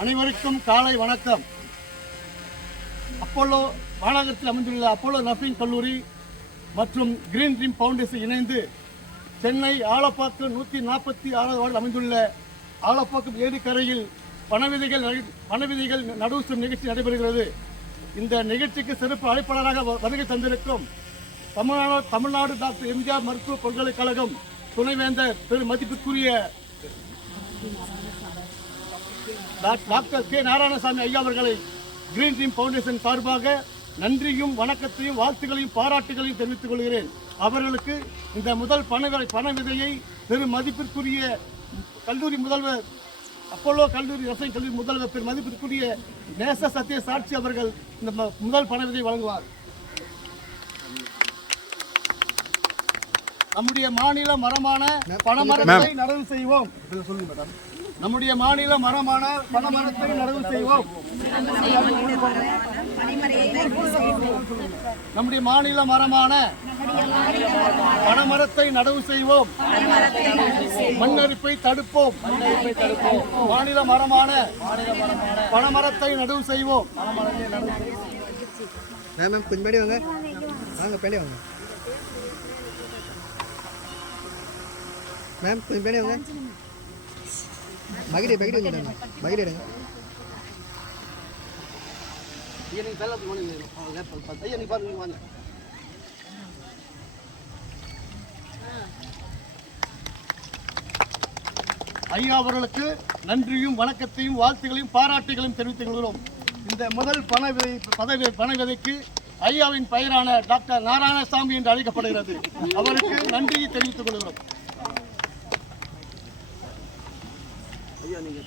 அனைவருக்கும் காலை வணக்கம். அப்போலோ மாநகரத்தில் அமைந்துள்ள அப்போலோ நர்சிங் கல்லூரி மற்றும் கிரீன் ட்ரீம் ஃபவுண்டேஷன் இணைந்து சென்னை ஆலப்பாக்கம் 146வது வார்டில் அமைந்துள்ள ஆலப்பாக்கம் ஏரிக்கரையில் பணவிதைகள் நடுவு செய்யும் நிகழ்ச்சி நடைபெறுகிறது. இந்த நிகழ்ச்சிக்கு சிறப்பு அழைப்பாளராக வருகை தந்திருக்கும் தமிழ்நாடு டாக்டர் எம்ஜிஆர் மருத்துவக் பல்கலைக்கழகம் துணைவேந்தர் திரு மதிப்புக்குரிய டாக்டர் கே நாராயணசாமி ஐயா அவர்களை கிரீன் ட்ரீம் ஃபவுண்டேஷன் சார்பாக நன்றியும் வணக்கத்தையும் வாழ்த்துக்களையும் பாராட்டுகளையும் தெரிவித்துக் கொள்கிறேன். அவர்களுக்கு இந்த முதல் பண விதையை திரு மதிப்பிற்குரிய கல்லூரி முதல்வர் அப்போலோ கல்லூரி நர்சிங் கல்லூரி முதல்வர் திரு மதிப்பிற்குரிய நேச சத்திய சாட்சி அவர்கள் இந்த முதல் பண விதையை வழங்குவார். நம்முடைய மாநில மரமான பனைமரத்தை நடவு செய்வோம். நம்முடைய மாநில மரமான பனைமரத்தை நடவு செய்வோம். நம்முடைய மாநில மரமான பனைமரத்தை நடவு செய்வோம். மண்ணரிப்பை தடுப்போம். மாநில மரமான பனைமரத்தை நடவு செய்வோம். கொஞ்சம் பேடி வாங்க வாங்க பேடி வாங்க மேம் கொஞ்சம் பேடி வாங்க பகிடி வந்துடுங்க பகிடி எடுங்க. ஐயா அவர்களுக்கு நன்றியும் வணக்கத்தையும் வாழ்த்துக்களையும் பாராட்டுகளையும் தெரிவித்துக் கொள்கிறோம். இந்த முதல் பண விதைக்கு ஐயாவின் பெயரான டாக்டர் நாராயணசாமி என்று அழைக்கப்படுகிறது. அவருக்கு நன்றியை தெரிவித்துக் கொள்கிறோம். ஐயா நீங்க